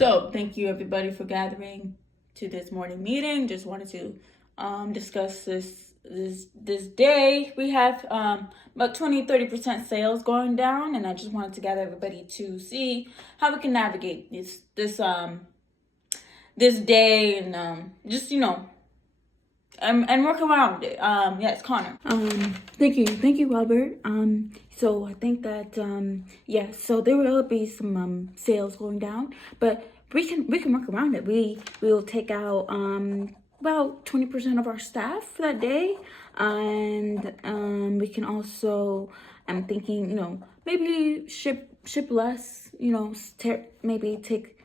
So thank you everybody for gathering to this morning meeting. Just wanted to discuss this day. We have about 20-30% sales going down, and I just wanted to gather everybody to see how we can navigate this day and just and work around it. Yes, Connor. Thank you, Robert. So I think that so there will be some sales going down, but we can work around it. We will take out about 20% of our staff for that day, and we can also. I'm thinking, maybe ship less. Maybe take.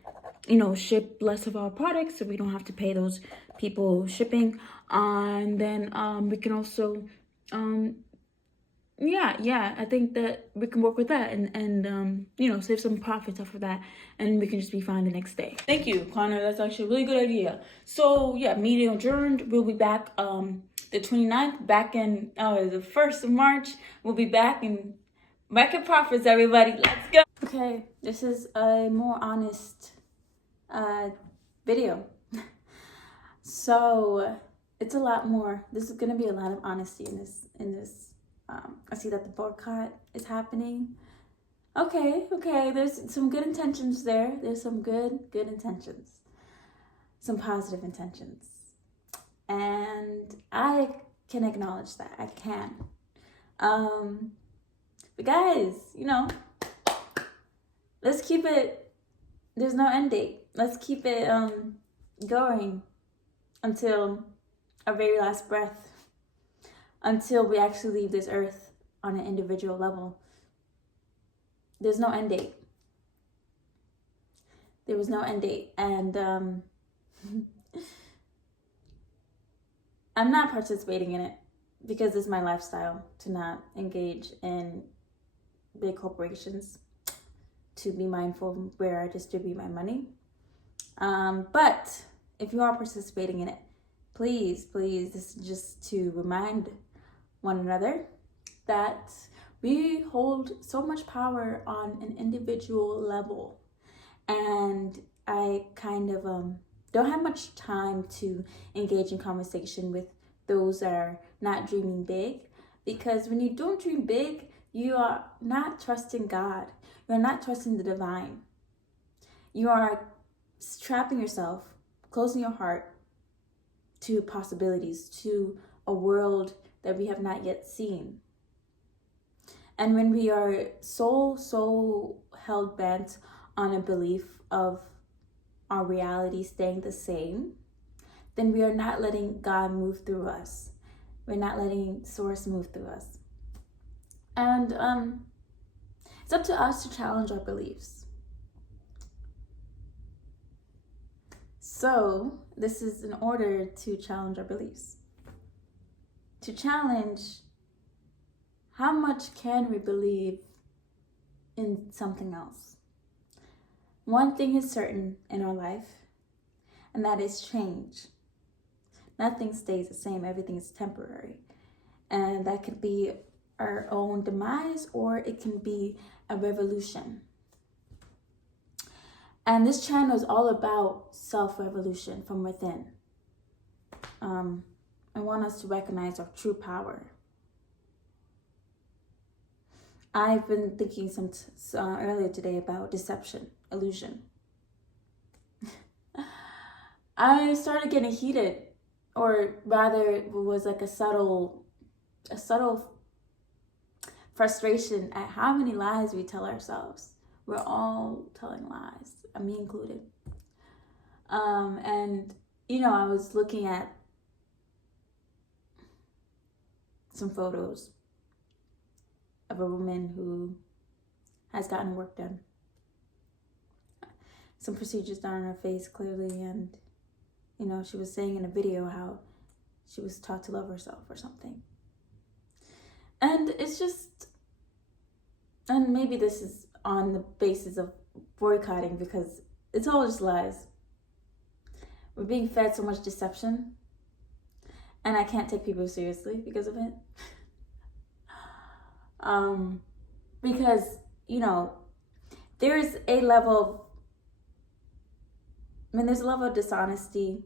Ship less of our products so we don't have to pay those people shipping. And then we can also I think that we can work with that and save some profits off of that, and we can just be fine the next day. Thank you, Connor. That's actually a really good idea. So yeah, meeting adjourned. We'll be back the 29th, back in the 1st of March. We'll be back in record profits, everybody. Let's go. Okay, this is a more honest video. So it's a lot more. This is gonna be a lot of honesty in this. I see that the boycott is happening. Okay. There's some good intentions there. There's some good intentions, some positive intentions, and I can acknowledge that. I can. But guys, let's keep it. There's no end date. Let's keep it going until our very last breath, until we actually leave this earth on an individual level. There's no end date. There was no end date. And I'm not participating in it because it's my lifestyle to not engage in big corporations, to be mindful of where I distribute my money. But if you are participating in it, please, this is just to remind one another that we hold so much power on an individual level. And I kind of don't have much time to engage in conversation with those that are not dreaming big, because when you don't dream big, you are not trusting God. You're not trusting the divine. You are trapping yourself, closing your heart to possibilities, to a world that we have not yet seen. And when we are so held bent on a belief of our reality staying the same, then we are not letting God move through us. We're not letting Source move through us. And it's up to us to challenge our beliefs. So this is in order to challenge our beliefs. To challenge, how much can we believe in something else? One thing is certain in our life, and that is change. Nothing stays the same. Everything is temporary. And that could be our own demise, or it can be a revolution. And this channel is all about self-revolution from within. I want us to recognize our true power. I've been thinking earlier today about deception, illusion. I started getting heated, or rather it was like a subtle frustration at how many lies we tell ourselves. We're all telling lies, me included. And I was looking at some photos of a woman who has gotten work done. Some procedures done on her face, clearly, and she was saying in a video how she was taught to love herself or something. And it's just, and maybe this is on the basis of boycotting, because it's all just lies. We're being fed so much deception, and I can't take people seriously because of it. Because, there's a level of when there's a level of dishonesty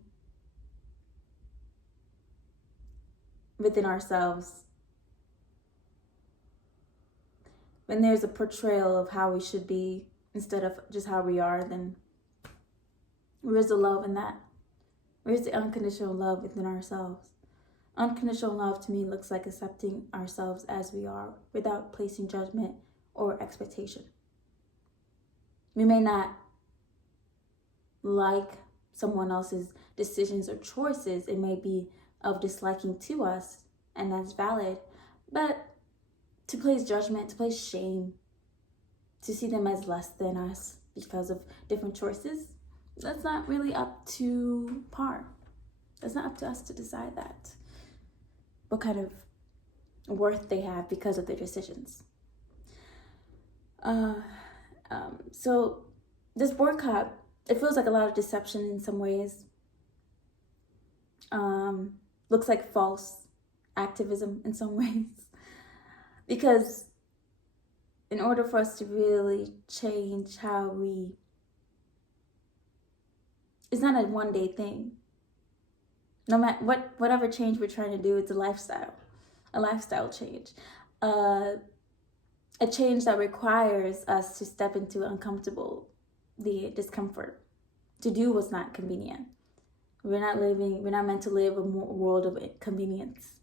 within ourselves, when there's a portrayal of how we should be instead of just how we are, then where's the love in that? Where's the unconditional love within ourselves? Unconditional love to me looks like accepting ourselves as we are without placing judgment or expectation. We may not like someone else's decisions or choices. It may be of disliking to us, and that's valid. But to place judgment, to place shame, to see them as less than us because of different choices, that's not really up to par. It's not up to us to decide that. What kind of worth they have because of their decisions. So this boycott, it feels like a lot of deception in some ways. Looks like false activism in some ways. Because in order for us to really change how we, it's not a one-day thing. No matter whatever change we're trying to do, it's a lifestyle change. A change that requires us to step into the discomfort, to do what's not convenient. We're not meant to live a world of convenience.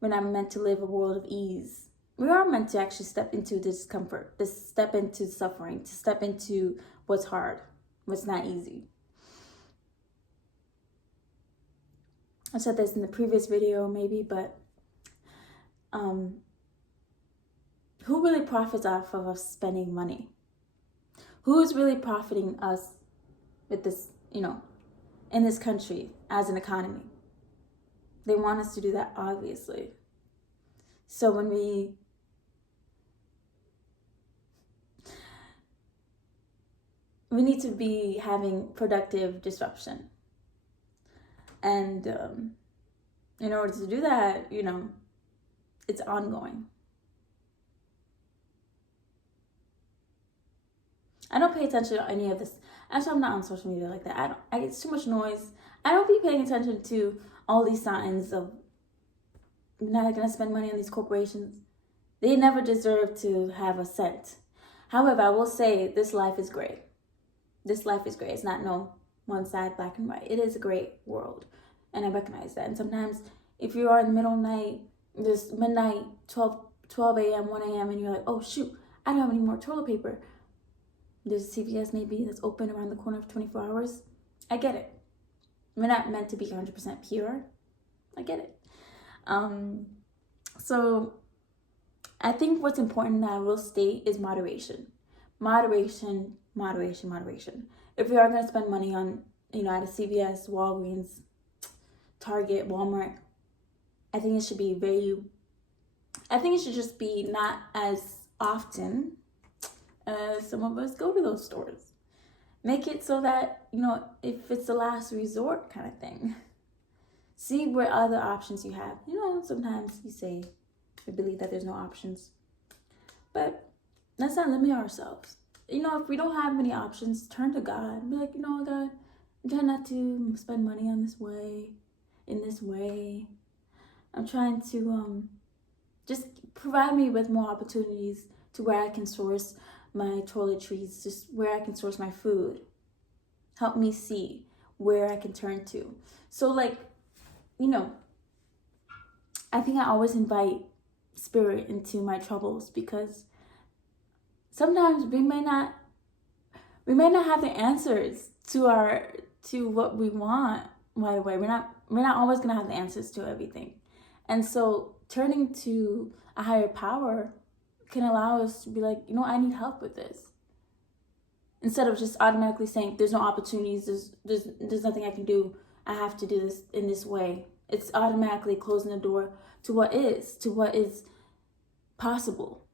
We're not meant to live a world of ease. We are meant to actually step into discomfort, to step into suffering, to step into what's hard, what's not easy. I said this in the previous video maybe, but who really profits off of us spending money? Who is really profiting us with this, in this country as an economy? They want us to do that, obviously. So when we need to be having productive disruption. And in order to do that, it's ongoing. I don't pay attention to any of this. Actually, I'm not on social media like that. I get too much noise. I don't be paying attention to all these signs of we're not going to spend money on these corporations. They never deserve to have a cent. However, I will say this life is great. This life is great. It's not no one side, black and white. It is a great world. And I recognize that. And sometimes if you are in the middle of the night, there's midnight, 12 a.m., 1 a.m., and you're like, oh, shoot, I don't have any more toilet paper. There's a CVS maybe that's open around the corner for 24 hours. I get it. We're not meant to be 100% pure. I get it. So I think what's important that I will state is moderation. Moderation. If we are going to spend money on, at a CVS, Walgreens, Target, Walmart, I think it should just be not as often as some of us go to those stores. Make it so that, if it's the last resort kind of thing. See what other options you have. Sometimes we believe that there's no options. But let's not limit ourselves. If we don't have many options, turn to God. Be like, God, I'm trying not to spend money on in this way. I'm trying to just provide me with more opportunities to where I can source my toiletries, just where I can source my food. Help me see where I can turn to. So I think I always invite spirit into my troubles, because sometimes we may not have the answers to what we want right away. We're not always gonna have the answers to everything. And so turning to a higher power can allow us to be like, I need help with this. Instead of just automatically saying there's no opportunities, there's nothing I can do, I have to do this in this way. It's automatically closing the door to what is possible.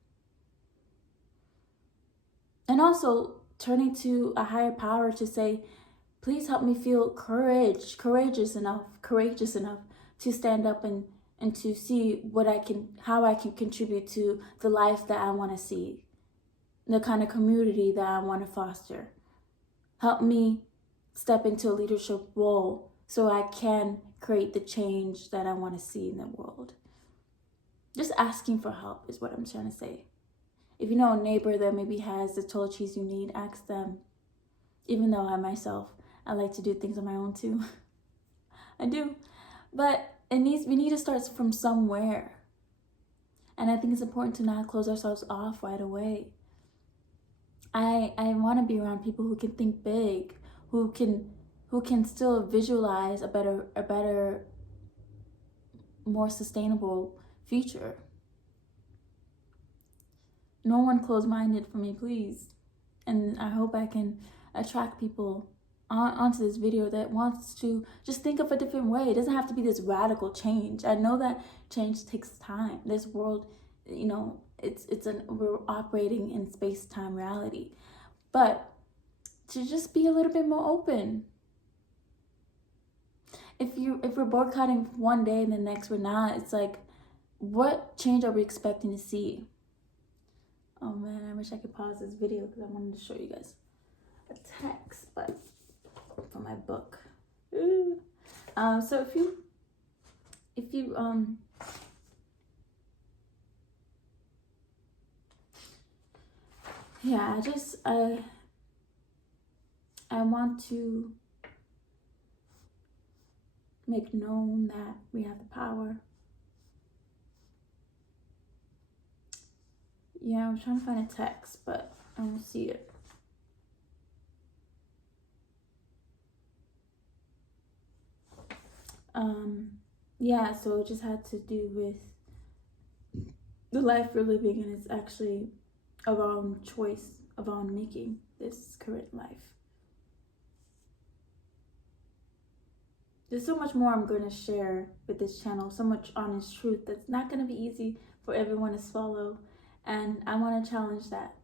And also turning to a higher power to say, please help me feel courageous enough to stand up and to see how I can contribute to the life that I want to see, the kind of community that I want to foster. Help me step into a leadership role so I can create the change that I want to see in the world. Just asking for help is what I'm trying to say. If you know a neighbor that maybe has the toilet cheese you need, ask them. Even though I like to do things on my own too. I do. But we need to start from somewhere. And I think it's important to not close ourselves off right away. I want to be around people who can think big, who can still visualize a better, more sustainable future. No one closed-minded for me, please. And I hope I can attract people onto this video that wants to just think of a different way. It doesn't have to be this radical change. I know that change takes time. This world, we're operating in space-time reality. But to just be a little bit more open. If we're boycotting one day and the next we're not, it's like, what change are we expecting to see? Oh man, I wish I could pause this video because I wanted to show you guys a text, but from my book. Ooh. So if you yeah, I want to make known that we have the power. Yeah, I'm trying to find a text, but I don't see it. Yeah, so it just had to do with the life we're living, and it's actually of our own choice, of our own making, this current life. There's so much more I'm going to share with this channel, so much honest truth that's not going to be easy for everyone to swallow, and I want to challenge that.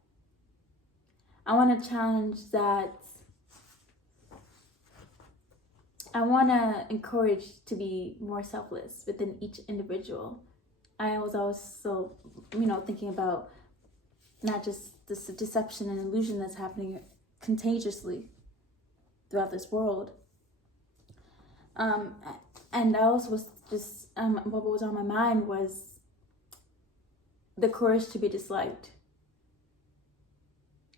I want to encourage to be more selfless within each individual. I was always so, thinking about not just this deception and illusion that's happening contagiously throughout this world. And I also was just, what was on my mind was the courage to be disliked.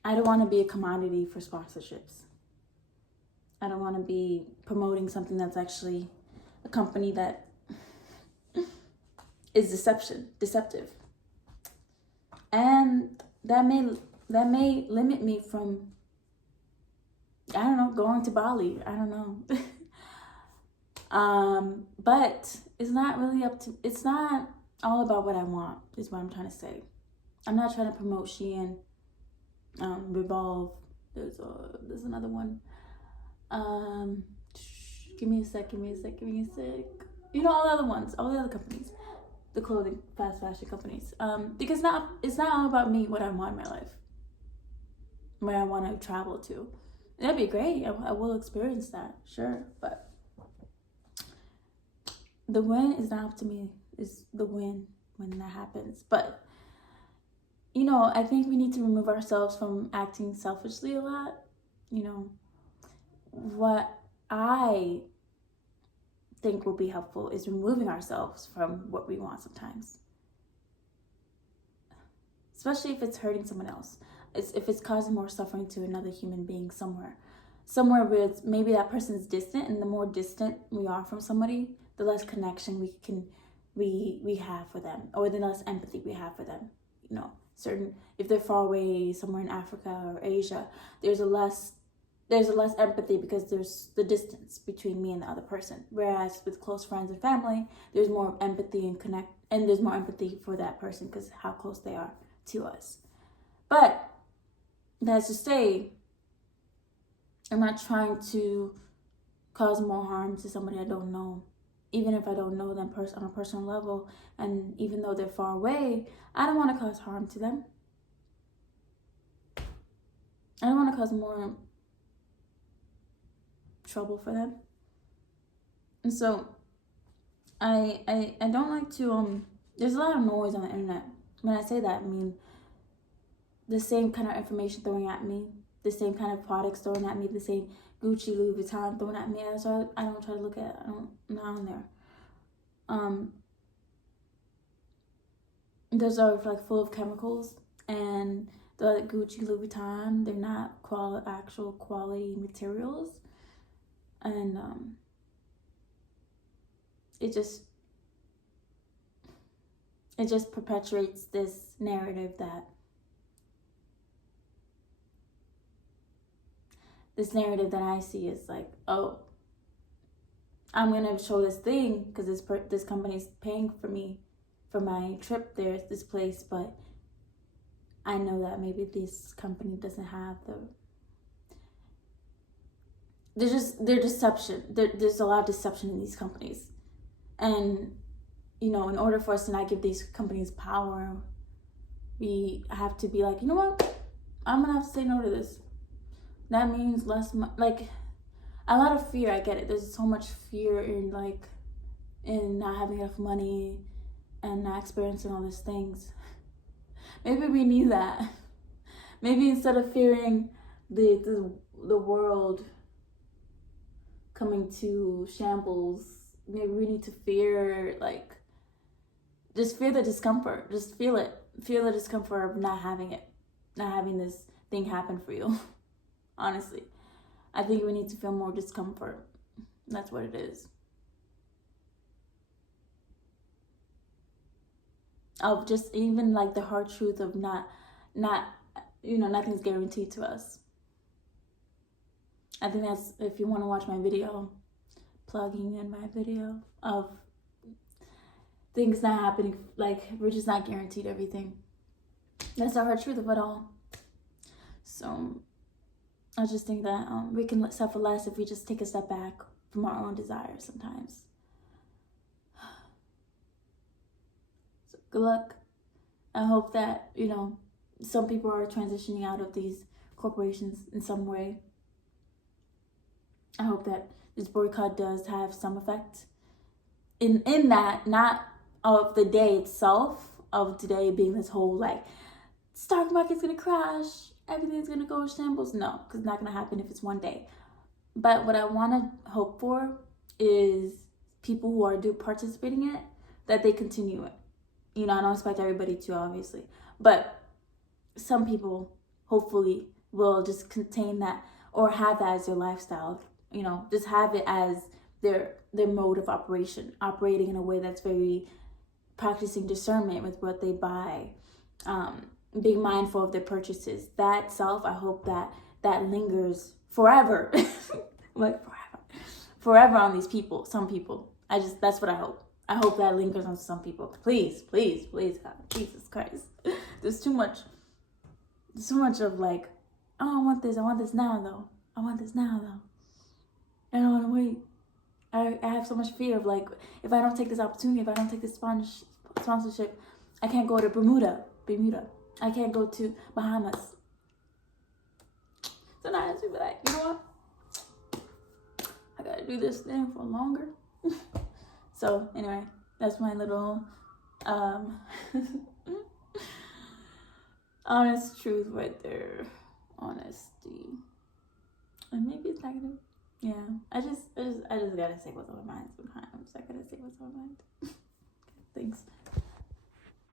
I don't want to be a commodity for sponsorships. I don't want to be promoting something that's actually a company that is deceptive. And that may limit me from, I don't know, going to Bali. I don't know. But it's not really it's not all about what I want, is what I'm trying to say. I'm not trying to promote Shein, Revolve. There's another one. Give me a sec. You know, all the other ones, all the other companies, the clothing, fast fashion companies. Because it's not all about me, what I want in my life, where I want to travel to. That'd be great. I will experience that, sure. But the win is not up to me. Is the win when that happens. But, I think we need to remove ourselves from acting selfishly a lot. What I think will be helpful is removing ourselves from what we want sometimes. Especially if it's hurting someone else. If it's causing more suffering to another human being somewhere where maybe that person is distant, and the more distant we are from somebody, the less connection we have for them, or the less empathy we have for them. If they're far away somewhere in Africa or Asia, there's a less empathy because there's the distance between me and the other person. Whereas with close friends and family, there's more empathy and there's more empathy for that person because how close they are to us. But that's to say, I'm not trying to cause more harm to somebody I don't know. Even if I don't know them on a personal level, and even though they're far away, I don't want to cause harm to them. I don't want to cause more trouble for them. And so I don't like to there's a lot of noise on the internet. When I say that, I mean the same kind of information throwing at me the same kind of products thrown at me, the same Gucci, Louis Vuitton thrown at me. So I don't try to look at it. I'm not on there. Those are like full of chemicals, and the Gucci, Louis Vuitton, they're not actual quality materials, and it just perpetuates this narrative that I see is like, oh, I'm gonna show this thing because this company's paying for me for my trip there, this place, but I know that maybe this company doesn't have their deception. There's a lot of deception in these companies, and in order for us to not give these companies power, we have to be like, you know what, I'm gonna have to say no to this. That means less like a lot of fear. I get it. There's so much fear in not having enough money and not experiencing all these things. Maybe we need that. Maybe instead of fearing the world coming to shambles, maybe we need to fear just fear the discomfort. Just feel it. Feel the discomfort of not having it, not having this thing happen for you. Honestly, I think we need to feel more discomfort. That's what it is. Of just even the hard truth of not nothing's guaranteed to us. I think that's, if you want to watch my video, plugging in my video of things not happening, we're just not guaranteed everything. That's the hard truth of it all. So I just think that we can suffer less if we just take a step back from our own desires sometimes. So good luck. I hope that, some people are transitioning out of these corporations in some way. I hope that this boycott does have some effect in that, not of the day itself, of today being this whole stock market's gonna crash, everything's gonna go to shambles. No, because it's not gonna happen if it's one day. But what I want to hope for is people who are participating in it, that they continue it. I don't expect everybody to, obviously, but some people hopefully will just contain that or have that as their lifestyle. Just have it as their mode of operation, operating in a way that's very practicing discernment with what they buy, being mindful of their purchases. That self, I hope that lingers forever, forever on these people. Some people, that's what I hope. I hope that lingers on some people. Please, please, please, God, Jesus Christ. There's too much of oh, I want this now though. I want this now though. I don't want to wait. I have so much fear of if I don't take this opportunity, if I don't take this sponsorship, I can't go to Bermuda. I can't go to Bahamas. So now I have to be like, you know what? I gotta do this thing for longer. So anyway, that's my little honest truth right there. Honesty. And maybe it's negative. Yeah. I just gotta say what's on my mind sometimes. I gotta say what's on my mind. Thanks.